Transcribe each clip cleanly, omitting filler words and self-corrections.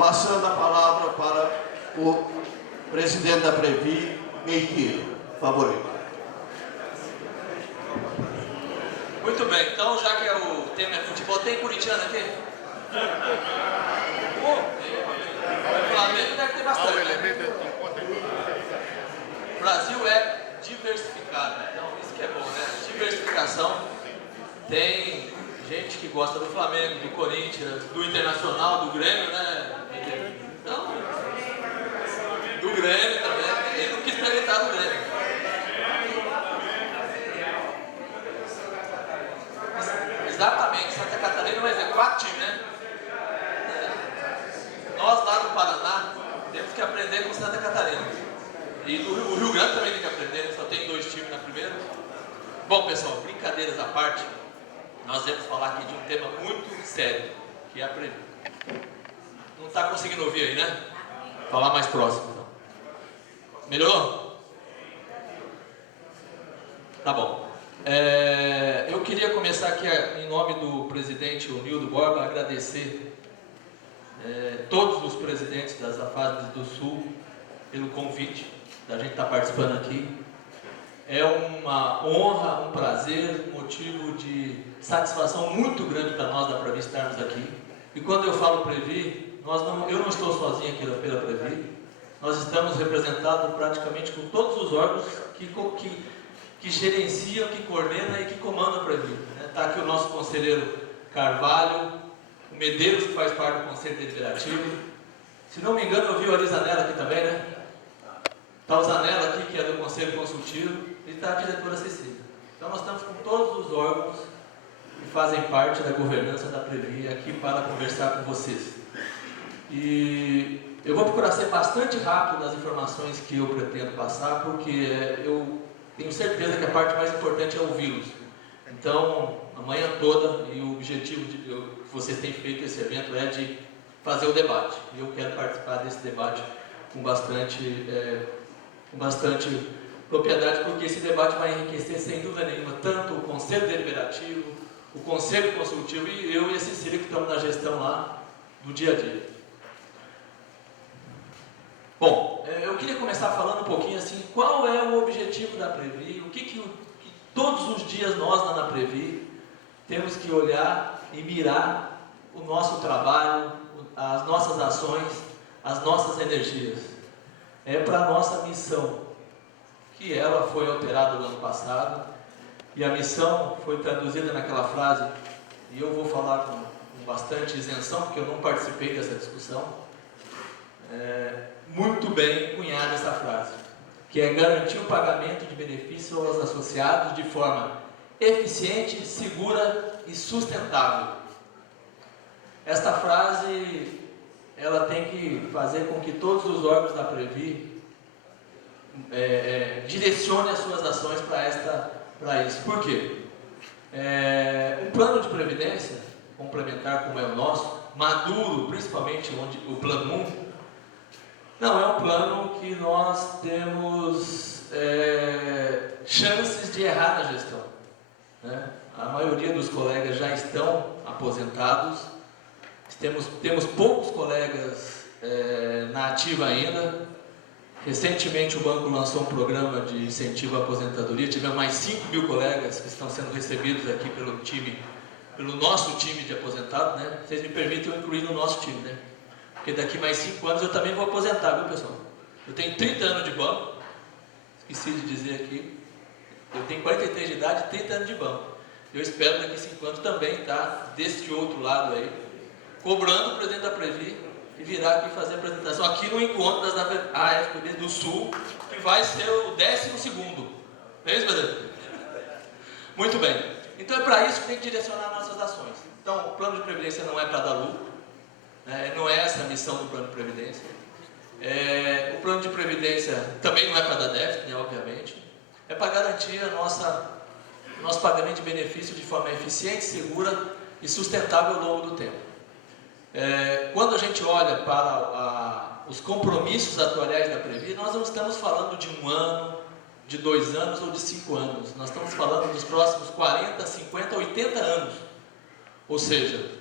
passando a palavra para o presidente da Previ, Meitira. Favorito. Muito bem, então já que o tema é futebol, tem corintiano aqui? O Flamengo deve ter bastante, né? O Brasil é diversificado, então isso que é bom, né? Diversificação. Tem gente que gosta do Flamengo, do Corinthians, do Internacional, do Grêmio, né? Então, do Grêmio também. Ele não quis perguntar do Grêmio. Exatamente, Santa Catarina, mas é 4 times, né? Nós lá do Paraná temos que aprender com Santa Catarina. E o Rio Grande também tem que aprender, só tem 2 times na primeira. Bom, pessoal, brincadeiras à parte, nós vamos falar aqui de um tema muito sério, que é a Previ. Não está conseguindo ouvir aí, né? Falar mais próximo, então. Melhorou? Tá bom. Eu queria começar aqui, em nome do presidente Nildo Borba, agradecer todos os presidentes das AFASES do Sul pelo convite da gente estar participando aqui. É uma honra, um prazer, um motivo de satisfação muito grande para nós da Previ estarmos aqui. E quando eu falo Previ, eu não estou sozinho aqui pela Previ, nós estamos representados praticamente com todos os órgãos que gerenciam, que coordenam e que comandam a Previ. Está aqui o nosso conselheiro Carvalho, o Medeiros, que faz parte do Conselho Deliberativo. Se não me engano, eu vi o Zanella aqui também, né? Está o Zanella aqui, que é do Conselho Consultivo, e está a diretora Cecília. Então nós estamos com todos os órgãos que fazem parte da governança da Previ aqui para conversar com vocês. E eu vou procurar ser bastante rápido nas informações que eu pretendo passar, porque eu tenho certeza que a parte mais importante é ouvi-los. Então, a manhã toda, e o objetivo que vocês têm feito esse evento é de fazer o debate. E eu quero participar desse debate com bastante propriedade, porque esse debate vai enriquecer, sem dúvida nenhuma, tanto o Conselho Deliberativo, o Conselho Consultivo e eu e a Cecília, que estamos na gestão lá do dia a dia. Bom, eu queria começar falando um pouquinho assim, qual é o objetivo da Previ, o que todos os dias nós lá na Previ temos que olhar e mirar o nosso trabalho, as nossas ações, as nossas energias. É para a nossa missão, que ela foi alterada no ano passado, e a missão foi traduzida naquela frase, e eu vou falar com bastante isenção, porque eu não participei dessa discussão, muito bem cunhada essa frase, que é garantir o pagamento de benefícios aos associados de forma eficiente, segura e sustentável. Esta frase, ela tem que fazer com que todos os órgãos da Previ direcionem as suas ações para isso. Por quê? Um plano de previdência complementar como é o nosso, maduro, principalmente o plano 1, não é um plano que nós temos chances de errar na gestão, né? A maioria dos colegas já estão aposentados, temos poucos colegas na ativa ainda. Recentemente o banco lançou um programa de incentivo à aposentadoria, tivemos mais 5.000 colegas que estão sendo recebidos aqui pelo nosso time de aposentados, né? Vocês me permitem eu incluir no nosso time, né? Porque daqui mais 5 anos eu também vou aposentar, viu, pessoal? Eu tenho 30 anos de banco, esqueci de dizer aqui, eu tenho 43 de idade e 30 anos de banco. Eu espero daqui 5 anos também estar deste outro lado aí, cobrando o presidente da Previ e virar aqui fazer a apresentação aqui no encontro das AFPB do Sul, que vai ser o 12º. Não é isso, presidente? Muito bem. Então é para isso que tem que direcionar nossas ações. Então o plano de previdência não é para dar lucro, não é essa a missão do plano de previdência. O plano de previdência também não é para dar déficit, né, obviamente. É para garantir o nosso pagamento de benefício de forma eficiente, segura e sustentável ao longo do tempo. Quando a gente olha para os compromissos atuais da Previ, nós não estamos falando de 1 ano, de 2 anos ou de 5 anos. Nós estamos falando dos próximos 40, 50, 80 anos. Ou seja,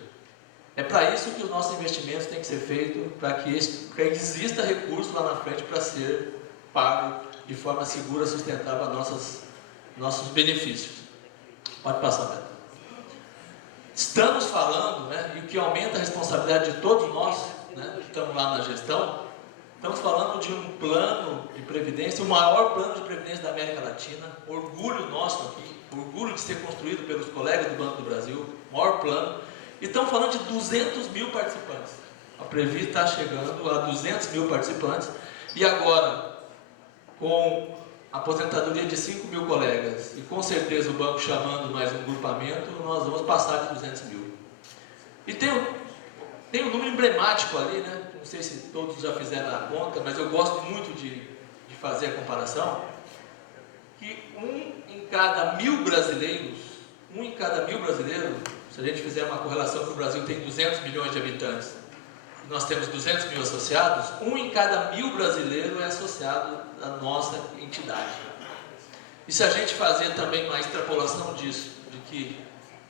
É para isso que os nossos investimentos têm que ser feitos, para que exista recurso lá na frente para ser pago de forma segura, sustentável a nossos benefícios. Pode passar, Beto. Estamos falando, né, e o que aumenta a responsabilidade de todos nós, né, que estamos lá na gestão, estamos falando de um plano de previdência, o maior plano de previdência da América Latina, orgulho nosso aqui, orgulho de ser construído pelos colegas do Banco do Brasil, maior plano, e estamos falando de 200 mil participantes. A Previ está chegando a 200 mil participantes, e agora, com a aposentadoria de 5 mil colegas, e com certeza o banco chamando mais um grupamento, nós vamos passar de 200 mil. E tem um número emblemático ali, né? Não sei se todos já fizeram a conta, mas eu gosto muito de fazer a comparação, que um em cada mil brasileiros, se a gente fizer uma correlação que o Brasil tem 200 milhões de habitantes, e nós temos 200 mil associados, um em cada 1000 brasileiro é associado à nossa entidade. E se a gente fazer também uma extrapolação disso, de que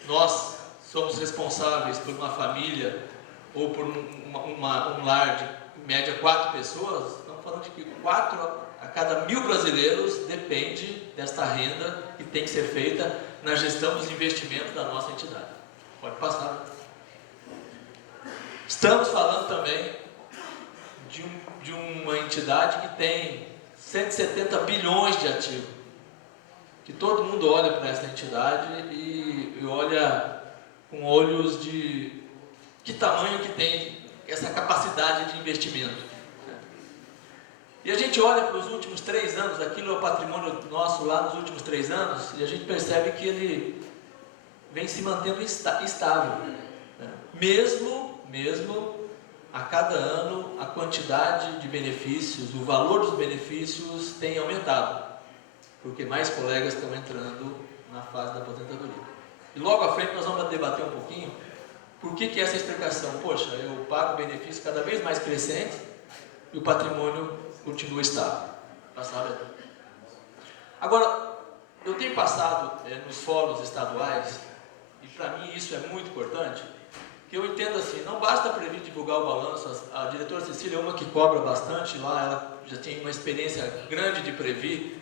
nós somos responsáveis por uma família ou por um lar de, em média, 4 pessoas, estamos falando de que 4 a cada 1000 brasileiros depende desta renda que tem que ser feita na gestão dos investimentos da nossa entidade. Pode passar. Estamos falando também de uma entidade que tem 170 bilhões de ativos, que todo mundo olha para essa entidade e olha com olhos de que tamanho que tem essa capacidade de investimento. E a gente olha para os últimos 3 anos, aquilo é o patrimônio nosso lá nos últimos 3 anos, e a gente percebe que ele vem se mantendo estável. Mesmo a cada ano a quantidade de benefícios, o valor dos benefícios tem aumentado, porque mais colegas estão entrando na fase da aposentadoria. E logo à frente nós vamos debater um pouquinho por que essa explicação. Poxa, eu pago benefícios cada vez mais crescentes e o patrimônio continua estável. Agora, eu tenho passado nos fóruns estaduais, e para mim isso é muito importante, que eu entendo assim, não basta a Previ divulgar o balanço, a diretora Cecília é uma que cobra bastante lá, ela já tem uma experiência grande de Previ,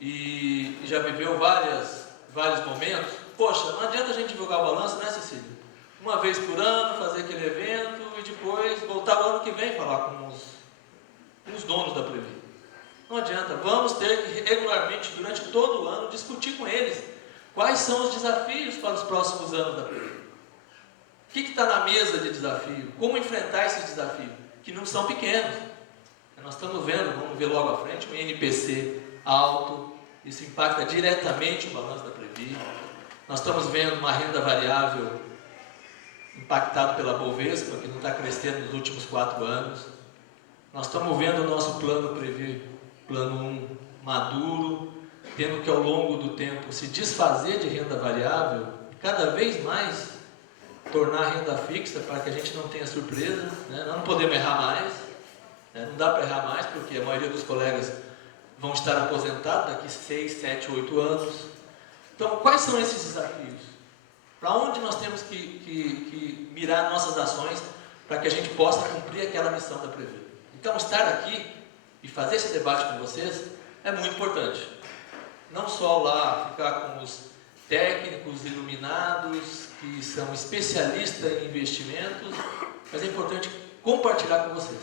e já viveu vários momentos. Poxa, não adianta a gente divulgar o balanço, né, Cecília? Uma vez por ano, fazer aquele evento, e depois voltar o ano que vem falar com os donos da Previ. Não adianta, vamos ter que regularmente, durante todo o ano, discutir com eles quais são os desafios para os próximos anos da Previ. O que está na mesa de desafio? Como enfrentar esses desafios? Que não são pequenos. Nós estamos vendo, vamos ver logo à frente, um INPC alto, isso impacta diretamente o balanço da Previ. Nós estamos vendo uma renda variável impactada pela Bovespa, que não está crescendo nos últimos 4 anos. Nós estamos vendo o nosso plano Previ, plano 1, maduro, tendo que ao longo do tempo se desfazer de renda variável, cada vez mais tornar a renda fixa para que a gente não tenha surpresa, né? Nós não podemos errar mais, né? Não dá para errar mais porque a maioria dos colegas vão estar aposentados daqui 6, 7, 8 anos. Então, quais são esses desafios? Para onde nós temos que mirar nossas ações para que a gente possa cumprir aquela missão da Previ? Então, estar aqui e fazer esse debate com vocês é muito importante. Não só lá ficar com os técnicos iluminados, que são especialistas em investimentos, mas é importante compartilhar com vocês.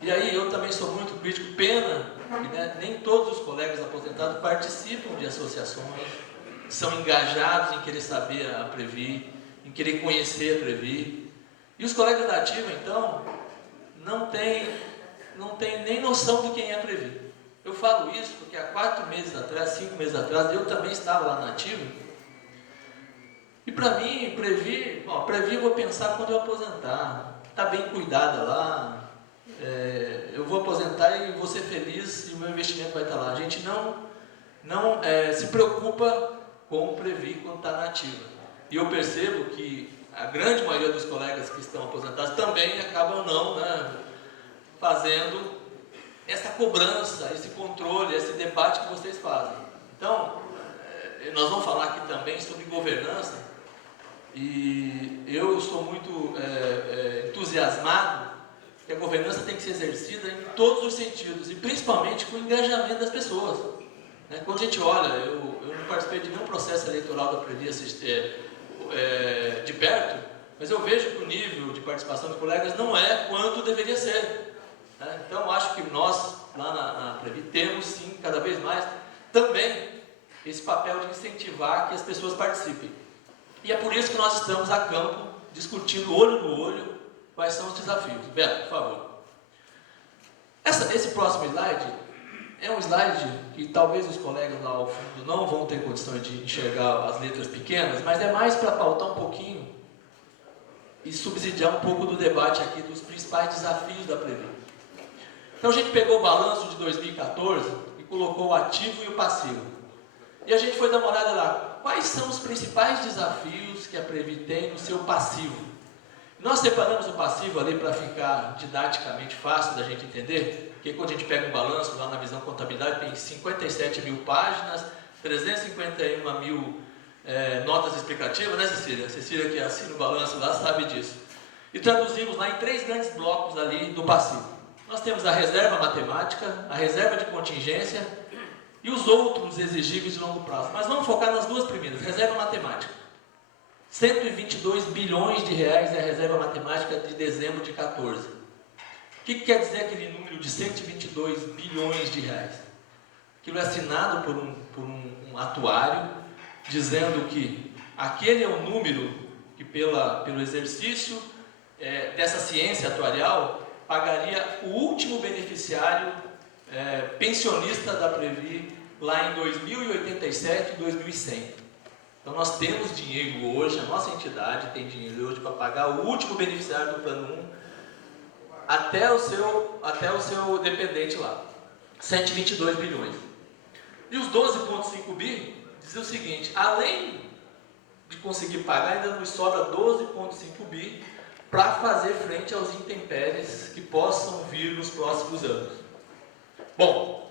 E aí eu também sou muito crítico, pena que nem todos os colegas aposentados participam de associações, são engajados em querer saber a Previ, em querer conhecer a Previ. E os colegas da Ativa, então, não têm nem noção de quem é a Previ. Eu falo isso porque há 4 meses atrás, 5 meses atrás, eu também estava lá na Ativa. E para mim, Previ eu vou pensar quando eu aposentar. Está bem cuidada lá. Eu vou aposentar e vou ser feliz e o meu investimento vai estar lá. A gente não se preocupa com o Previ quando está na Ativa. E eu percebo que a grande maioria dos colegas que estão aposentados também acabam não fazendo essa cobrança, esse controle, esse debate que vocês fazem. Então, nós vamos falar aqui também sobre governança, E eu sou muito entusiasmado que a governança tem que ser exercida em todos os sentidos, e principalmente com o engajamento das pessoas. Quando a gente olha, eu não participei de nenhum processo eleitoral da Previ de perto, mas eu vejo que o nível de participação dos colegas não é quanto deveria ser. Então, acho que nós, lá na Previ, temos sim, cada vez mais, também esse papel de incentivar que as pessoas participem. E é por isso que nós estamos a campo, discutindo olho no olho quais são os desafios. Beto, por favor. Esse próximo slide é um slide que talvez os colegas lá ao fundo não vão ter condições de enxergar as letras pequenas, mas é mais para pautar um pouquinho e subsidiar um pouco do debate aqui dos principais desafios da Previ. Então a gente pegou o balanço de 2014 e colocou o ativo e o passivo. E a gente foi dar uma olhada lá, quais são os principais desafios que a Previ tem no seu passivo. Nós separamos o passivo ali para ficar didaticamente fácil da gente entender, porque quando a gente pega um balanço lá na visão contabilidade, tem 57 mil páginas, 351 mil notas explicativas, né, Cecília? Cecília, que assina o balanço lá, sabe disso. E traduzimos lá em 3 grandes blocos ali do passivo. Nós temos a reserva matemática, a reserva de contingência e os outros exigíveis de longo prazo. Mas vamos focar nas 2 primeiras, reserva matemática. 122 bilhões de reais é a reserva matemática de dezembro de 14. O que quer dizer aquele número de 122 bilhões de reais? Aquilo é assinado por um atuário, dizendo que aquele é o número que pelo exercício dessa ciência atuarial pagaria o último beneficiário pensionista da Previ lá em 2087 e 2100. Então nós temos dinheiro hoje, a nossa entidade tem dinheiro hoje para pagar o último beneficiário do plano 1 até o seu dependente lá, 122 bilhões. E os 12,5 bi diz o seguinte, além de conseguir pagar, ainda nos sobra 12,5 bi para fazer frente aos intempéries que possam vir nos próximos anos. Bom,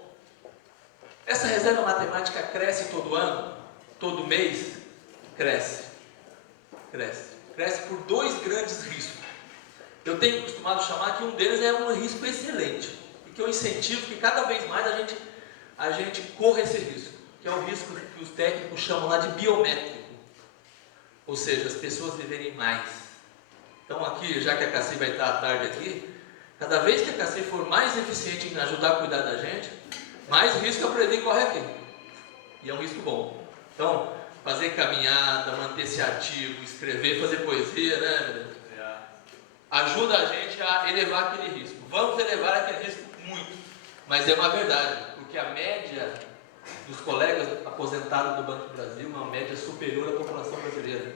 essa reserva matemática cresce todo ano, todo mês? Cresce por 2 grandes riscos. Eu tenho costumado chamar que um deles é um risco excelente, e que eu incentivo que cada vez mais a gente corra esse risco, que é o risco que os técnicos chamam lá de biométrico, ou seja, as pessoas viverem mais. Então aqui, já que a Cassi vai estar à tarde aqui, cada vez que a Cassi for mais eficiente em ajudar a cuidar da gente, mais risco a Previ corre aqui, e é um risco bom. Então, fazer caminhada, manter-se ativo, escrever, fazer poesia, né? Ajuda a gente a elevar aquele risco. Vamos elevar aquele risco muito, mas é uma verdade, porque a média dos colegas aposentados do Banco do Brasil é uma média superior à população brasileira.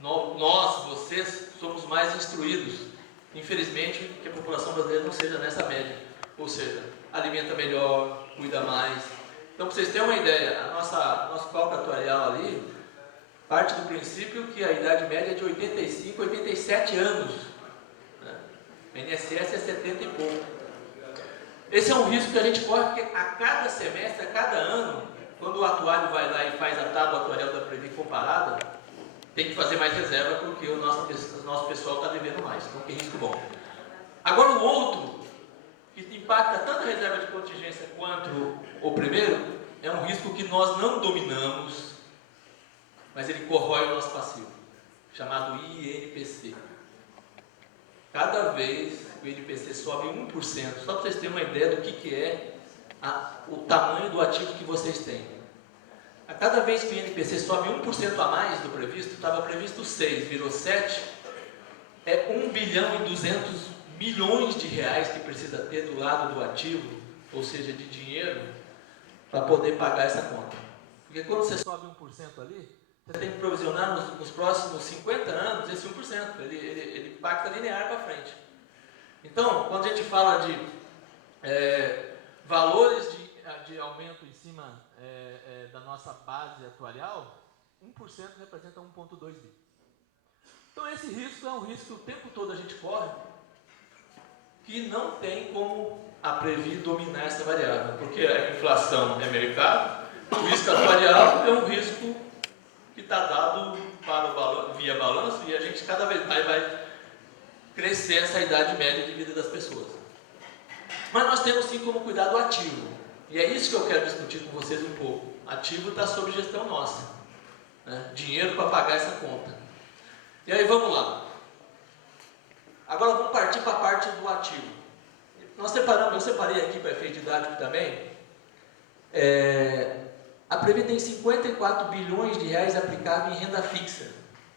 Nós, vocês, somos mais instruídos. Infelizmente, que a população brasileira não seja nessa média, ou seja, alimenta melhor, cuida mais. Então, para vocês terem uma ideia, nosso cálculo atuarial ali parte do princípio que a idade média é de 85, 87 anos. Né? O INSS é 70 e pouco. Esse é um risco que a gente corre, porque a cada semestre, a cada ano, quando o atuário vai lá e faz a tábua atuarial da Previ comparada, tem que fazer mais reserva porque o nosso pessoal está devendo mais. Então, tem risco bom. Agora, o outro, que impacta tanto a reserva de contingência quanto o primeiro, é um risco que nós não dominamos, mas ele corrói o nosso passivo, chamado INPC. Cada vez que o INPC sobe 1%, só para vocês terem uma ideia do que é o tamanho do ativo que vocês têm. A cada vez que o INPC sobe 1% a mais do previsto, estava previsto 6, virou 7, é 1 bilhão e 200 milhões de reais que precisa ter do lado do ativo, ou seja, de dinheiro, para poder pagar essa conta. Porque quando você sobe 1% ali, você tem que provisionar nos próximos 50 anos esse 1%, ele impacta linear para frente. Então, quando a gente fala de valores de aumento em cima da nossa base atuarial, 1% representa 1,2 bi. Então esse risco é um risco que o tempo todo a gente corre, que não tem como a Previ dominar essa variável, porque a inflação é mercado, o risco atuarial é um risco que está dado para o valor via balanço e a gente cada vez mais vai crescer essa idade média de vida das pessoas. Mas nós temos sim como cuidar do ativo. E é isso que eu quero discutir com vocês um pouco. Ativo está sob gestão nossa, né? Dinheiro para pagar essa conta. E aí vamos lá. Agora vamos partir para a parte do ativo. Eu separei aqui para efeito didático também. A Previ tem 54 bilhões de reais aplicáveis em renda fixa.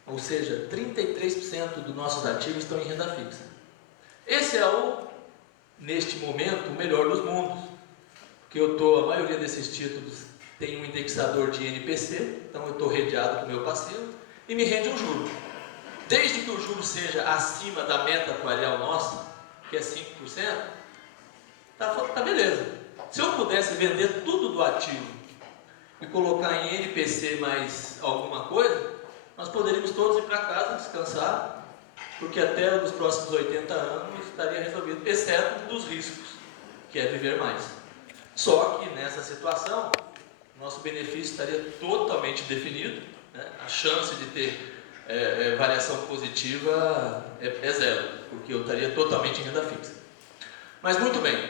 Ou seja, 33% dos nossos ativos estão em renda fixa. Esse é neste momento, o melhor dos mundos. Porque a maioria desses títulos tem um indexador de INPC, então eu estou redeado com o meu passivo, e me rende um juro. Desde que o juro seja acima da meta atuarial nossa, que é 5%, tá beleza. Se eu pudesse vender tudo do ativo e colocar em INPC mais alguma coisa, nós poderíamos todos ir para casa descansar, porque até os próximos 80 anos estaria resolvido, exceto dos riscos, que é viver mais. Só que nessa situação, nosso benefício estaria totalmente definido, né? A chance de ter variação positiva é zero, porque eu estaria totalmente em renda fixa. Mas muito bem,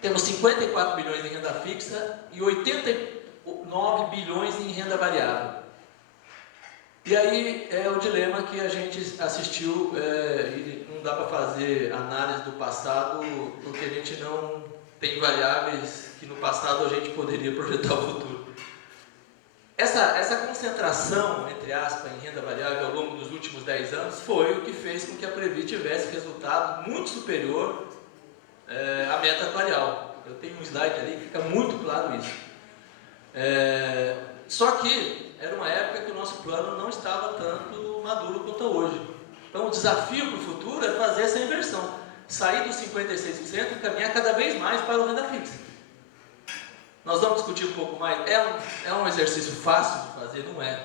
temos 54 bilhões em renda fixa e 89 bilhões em renda variável. E aí é o dilema que a gente assistiu, e não dá para fazer análise do passado, porque a gente não tem variáveis que no passado a gente poderia projetar o futuro. Essa concentração, entre aspas, em renda variável ao longo dos últimos 10 anos foi o que fez com que a Previ tivesse resultado muito superior à meta atuarial. Eu tenho um slide ali que fica muito claro isso. Só que era uma época que o nosso plano não estava tanto maduro quanto hoje. Então o desafio para o futuro é fazer essa inversão. Sair dos 56% e caminhar cada vez mais para o renda fixa. Nós vamos discutir um pouco mais. É um exercício fácil de fazer? Não é.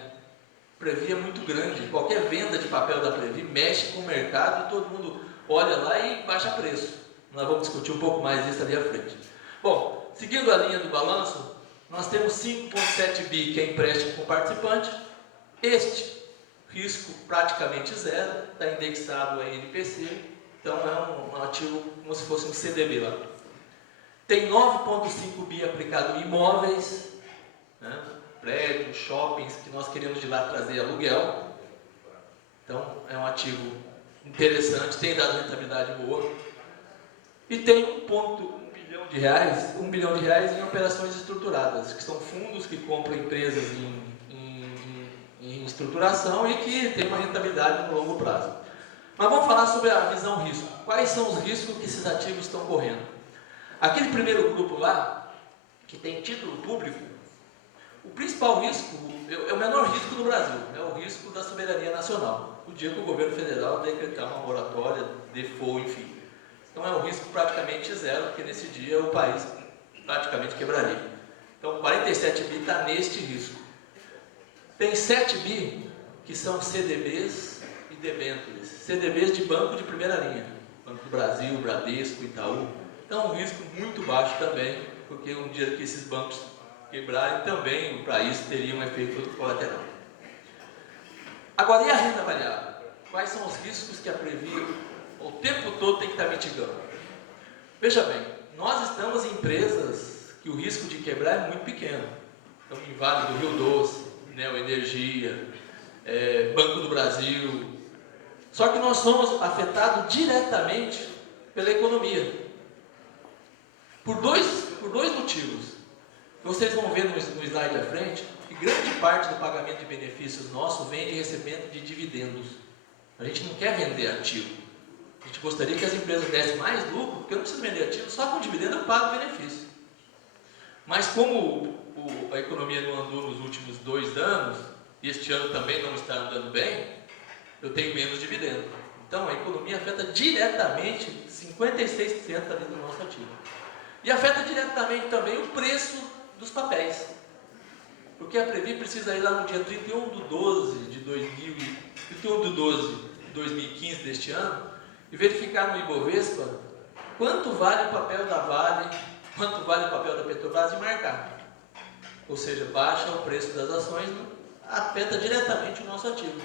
Previ é muito grande. Qualquer venda de papel da Previ mexe com o mercado e todo mundo olha lá e baixa preço. Nós vamos discutir um pouco mais isso ali à frente. Bom, seguindo a linha do balanço, nós temos 5,7 bi que é empréstimo com participante. Este risco praticamente zero, está indexado a INPC, então é um ativo como se fosse um CDB lá. Tem 9,5 bi aplicado em imóveis, né? Prédios, shoppings, que nós queremos de lá trazer aluguel. Então é um ativo interessante, tem dado rentabilidade boa. E tem 1 bilhão de reais em operações estruturadas, que são fundos que compram empresas em estruturação e que tem uma rentabilidade no longo prazo. Mas vamos falar sobre a visão risco. Quais são os riscos que esses ativos estão correndo? Aquele primeiro grupo lá, que tem título público, o principal risco, é o menor risco do Brasil, é o risco da soberania nacional. O dia que o governo federal decretar uma moratória, default, enfim. Então é um risco praticamente zero, porque nesse dia o país praticamente quebraria. Então 47 bi está neste risco. Tem 7 bi que são CDBs e debêntures. CDBs de banco de primeira linha. Banco do Brasil, Bradesco, Itaú. Então é um risco muito baixo também, porque um dia que esses bancos quebrarem, também o país teria um efeito colateral. Agora, e a renda variável? Quais são os riscos que a Previ o tempo todo tem que estar mitigando? Veja bem, nós estamos em empresas que o risco de quebrar é muito pequeno. Estamos em Vale do Rio Doce, Neoenergia, Banco do Brasil. Só que nós somos afetados diretamente pela economia. Por dois motivos. Vocês vão ver no slide à frente que grande parte do pagamento de benefícios nosso vem de recebimento de dividendos. A gente não quer vender ativo. A gente gostaria que as empresas dessem mais lucro, porque eu não preciso vender ativo, só com dividendo eu pago o benefício. Mas como a economia não andou nos últimos 2 anos, e este ano também não está andando bem, eu tenho menos dividendo. Então a economia afeta diretamente 56% ali do nosso ativo. E afeta diretamente também o preço dos papéis. Porque a Previ precisa ir lá no dia 31 de 12 de 2015 deste ano e verificar no Ibovespa quanto vale o papel da Vale, quanto vale o papel da Petrobras e marcar. Ou seja, baixa o preço das ações, afeta diretamente o nosso ativo.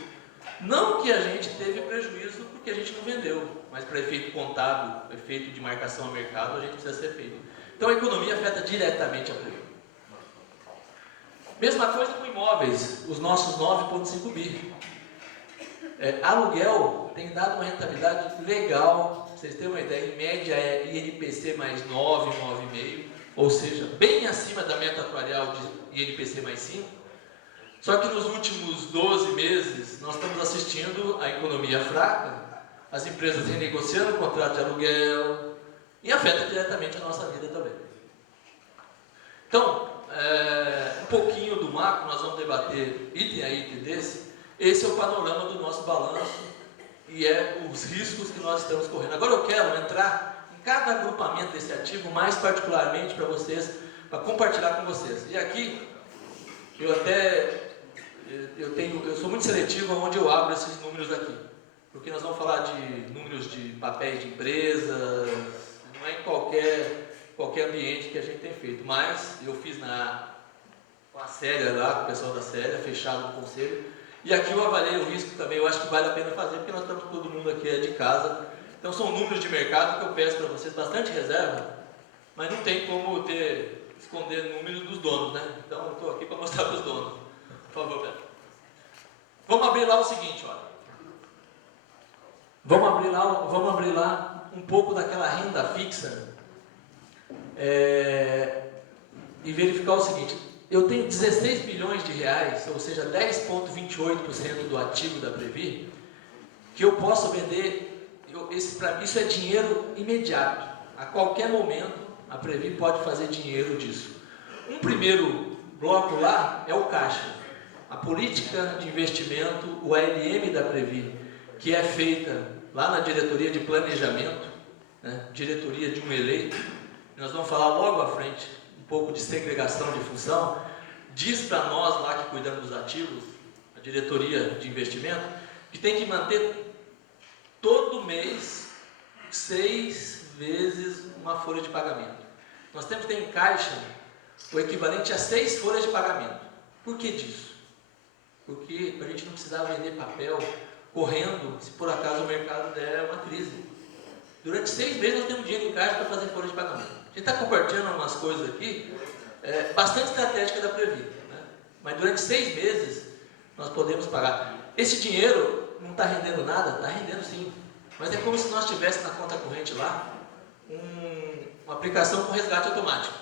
Não que a gente teve prejuízo porque a gente não vendeu, mas para efeito contábil, efeito de marcação a mercado, a gente precisa ser feito. Então a economia afeta diretamente a Previ. Mesma coisa com imóveis, os nossos 9,5 bi. Aluguel tem dado uma rentabilidade legal, pra vocês terem uma ideia, em média é INPC mais 9, 9,5, ou seja, bem acima da meta atuarial de INPC mais 5. Só que nos últimos 12 meses, nós estamos assistindo a economia fraca, as empresas renegociando o contrato de aluguel, e afeta diretamente a nossa vida também. Então, um pouquinho do macro, nós vamos debater item a item desse. Esse é o panorama do nosso balanço e os riscos que nós estamos correndo. Agora eu quero entrar em cada agrupamento desse ativo, mais particularmente para vocês, para compartilhar com vocês. E aqui, eu sou muito seletivo onde eu abro esses números aqui, porque nós vamos falar de números de papéis de empresas, não é em qualquer ambiente que a gente tem feito, mas eu fiz com a Célia lá, com o pessoal da Célia, fechado no conselho, e aqui eu avaliei o risco também, eu acho que vale a pena fazer, porque nós estamos todo mundo aqui de casa, então são números de mercado que eu peço para vocês, bastante reserva, mas não tem como esconder números dos donos, né? Então eu estou aqui para mostrar para os donos. Por favor, Beto. Vamos abrir lá o seguinte, olha. Vamos abrir lá um pouco daquela renda fixa e verificar o seguinte. Eu tenho 16 bilhões de reais, ou seja, 10,28% do ativo da Previ, que eu posso vender. Isso é dinheiro imediato. A qualquer momento, a Previ pode fazer dinheiro disso. Um primeiro bloco lá é o caixa. A política de investimento, o ALM da Previ, que é feita lá na diretoria de planejamento, né, diretoria de um eleito, nós vamos falar logo à frente um pouco de segregação de função, diz para nós lá que cuidamos dos ativos, a diretoria de investimento, que tem que manter todo mês 6 vezes uma folha de pagamento. Nós temos que ter em caixa o equivalente a 6 folhas de pagamento. Por que disso? Porque a gente não precisava vender papel correndo se por acaso o mercado der uma crise. Durante 6 meses nós temos dinheiro em caixa para fazer folha de pagamento. A gente está compartilhando umas coisas aqui, bastante estratégica da Previ, né? Mas durante 6 meses nós podemos pagar. Esse dinheiro não está rendendo nada? Está rendendo sim. Mas é como se nós tivéssemos na conta corrente lá uma aplicação com resgate automático.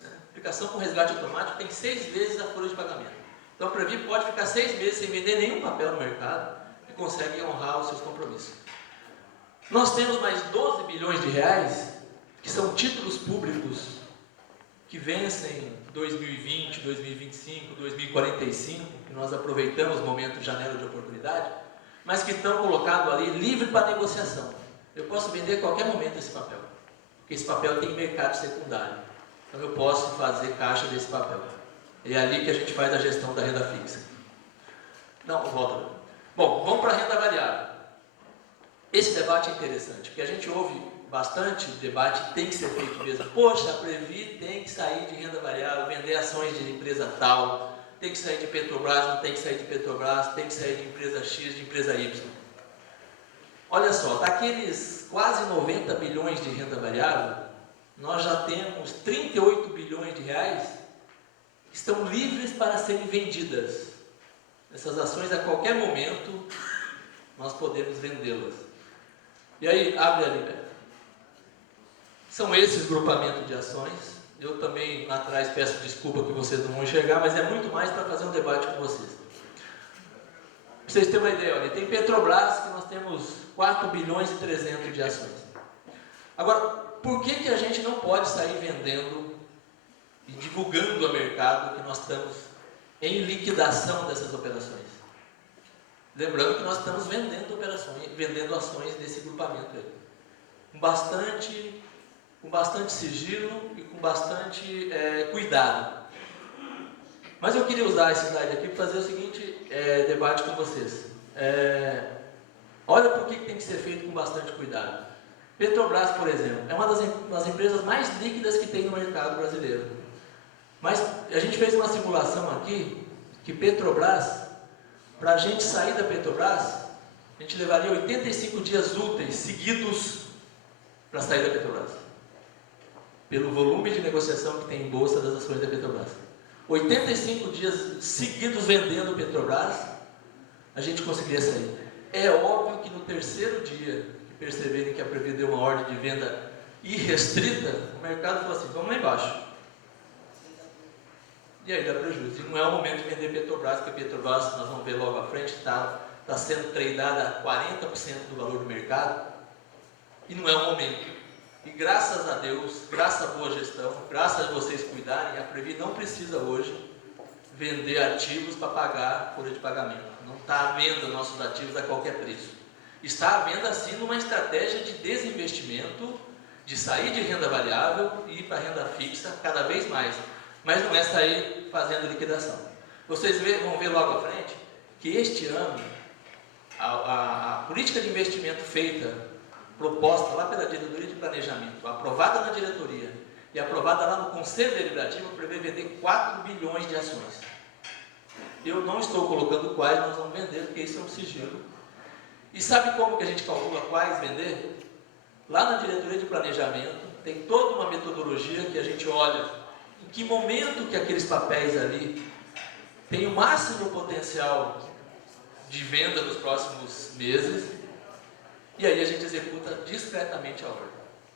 Né? Aplicação com resgate automático tem 6 vezes a folha de pagamento. Então a Previ pode ficar 6 meses sem vender nenhum papel no mercado e consegue honrar os seus compromissos. Nós temos mais 12 bilhões de reais, que são títulos públicos que vencem 2020, 2025, 2045, que nós aproveitamos o momento de janela de oportunidade, mas que estão colocados ali livre para negociação. Eu posso vender a qualquer momento esse papel, porque esse papel tem mercado secundário. Então eu posso fazer caixa desse papel. É ali que a gente faz a gestão da renda fixa. Não, volta. Bom, vamos para a renda variável. Esse debate é interessante, porque a gente ouve bastante debate, tem que ser feito mesmo. Poxa, a Previ tem que sair de renda variável, vender ações de empresa tal, tem que sair de Petrobras, não tem que sair de Petrobras, tem que sair de empresa X, de empresa Y. Olha só, daqueles quase 90 bilhões de renda variável, nós já temos 38 bilhões de reais que estão livres para serem vendidas. Essas ações, a qualquer momento, nós podemos vendê-las. E aí, abre ali, Beto. São esses grupamentos de ações. Eu também, lá atrás, peço desculpa que vocês não vão enxergar, mas é muito mais para fazer um debate com vocês. Para vocês terem uma ideia, olha, tem Petrobras, que nós temos 4 bilhões e 300 de ações. Agora, por que a gente não pode sair vendendo e divulgando ao mercado que nós estamos em liquidação dessas operações? Lembrando que nós estamos vendendo ações desse grupamento aí. Com bastante sigilo e com bastante cuidado. Mas eu queria usar esse slide aqui para fazer o seguinte debate com vocês. Olha por que tem que ser feito com bastante cuidado. Petrobras, por exemplo, é uma das empresas mais líquidas que tem no mercado brasileiro. Mas a gente fez uma simulação aqui que Petrobras para a gente sair da Petrobras, a gente levaria 85 dias úteis seguidos para sair da Petrobras, pelo volume de negociação que tem em bolsa das ações da Petrobras. 85 dias seguidos vendendo Petrobras, a gente conseguiria sair. É óbvio que no terceiro dia que perceberem que a Previ deu uma ordem de venda irrestrita, o mercado falou assim, vamos lá embaixo. E aí dá prejuízo. E não é o momento de vender Petrobras, porque Petrobras, nós vamos ver logo à frente, está sendo tradeada a 40% do valor do mercado, e não é o momento. E graças a Deus, graças à boa gestão, graças a vocês cuidarem, a Previ não precisa hoje vender ativos para pagar folha de pagamento. Não está à venda nossos ativos a qualquer preço. Está à venda sim numa estratégia de desinvestimento, de sair de renda variável e ir para renda fixa cada vez mais. Mas não é sair fazendo liquidação. Vocês vão ver logo à frente que este ano a política de investimento feita, proposta lá pela diretoria de planejamento, aprovada na diretoria e aprovada lá no Conselho Deliberativo, prevê vender 4 bilhões de ações. Eu não estou colocando quais nós vamos vender, porque isso é um sigilo. E sabe como que a gente calcula quais vender? Lá na diretoria de planejamento tem toda uma metodologia que a gente olha em que momento que aqueles papéis ali têm o máximo potencial de venda nos próximos meses, e aí a gente executa discretamente a ordem.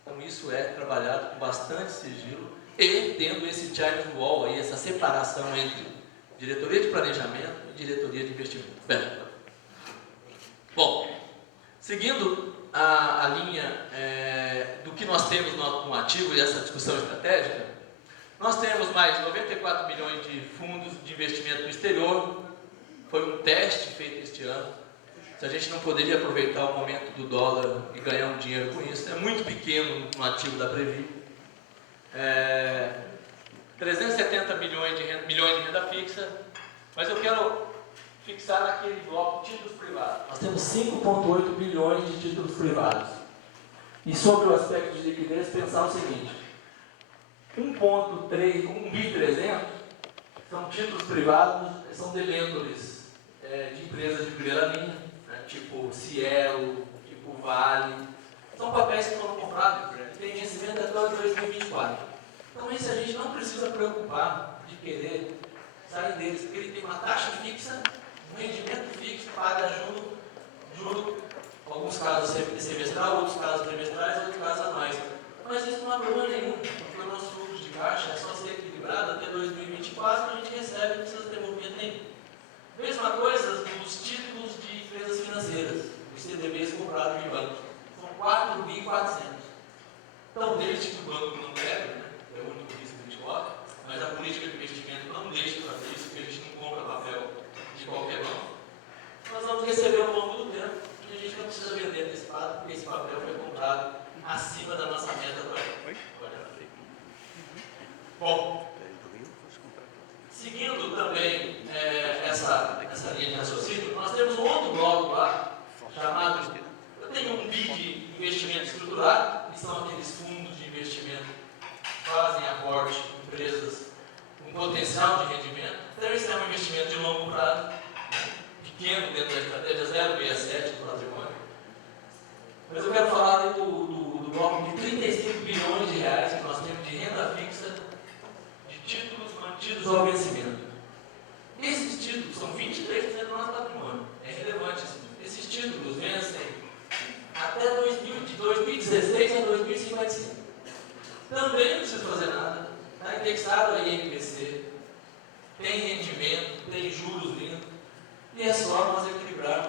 Então isso é trabalhado com bastante sigilo e tendo esse Chinese Wall aí, essa separação entre diretoria de planejamento e diretoria de investimento. Bom, seguindo a linha do que nós temos no ativo e essa discussão estratégica, nós temos mais 94 milhões de fundos de investimento no exterior. Foi um teste feito este ano. Se a gente não poderia aproveitar o momento do dólar e ganhar um dinheiro com isso, é muito pequeno no ativo da Previ. 370 milhões de renda fixa, mas eu quero fixar naquele bloco títulos privados. Nós temos 5,8 bilhões de títulos privados. E sobre o aspecto de liquidez, pensar o seguinte: 1,300 são títulos privados, são debêntures de empresas de primeira linha, né, tipo Cielo, tipo Vale. São papéis que foram comprados e têm vencimento até 2024. Então, esse a gente não precisa preocupar de querer sair deles, porque ele tem uma taxa fixa, um rendimento fixo, paga juro, alguns casos semestral, outros casos trimestrais, outros casos anuais. Mas isso não há problema nenhum, porque o nosso fluxo de caixa é só ser equilibrado até 2024, a gente recebe, não precisa ter movimento nenhum. Mesma coisa dos títulos de empresas financeiras, os CDBs comprados em bancos. São 4.400. Então, desde que o banco não deve, né, é o único risco que a gente corre, mas a política de investimento não deixa de fazer isso, porque a gente não compra papel de qualquer banco. Nós vamos receber ao longo do tempo e a gente não precisa vender antecipado, porque esse papel foi comprado acima da nossa meta atual. Bom, seguindo também essa linha de raciocínio, nós temos um outro bloco lá, chamado, eu tenho um BI de investimento estruturado, que são aqueles fundos de investimento que fazem aporte em empresas com potencial de rendimento. Então esse é um investimento de longo prazo, pequeno dentro da estratégia 0,67 do patrimônio. Mas eu quero falar do bloco de 35 bilhões de reais que nós temos de renda fixa, de títulos mantidos ao vencimento. Esses títulos são 23% do nosso patrimônio. É relevante esse número. Esses títulos vencem até 2016 a 2055. Também não precisa fazer nada. Está indexado a INPC, tem rendimento, tem juros vindo, e é só nós equilibrarmos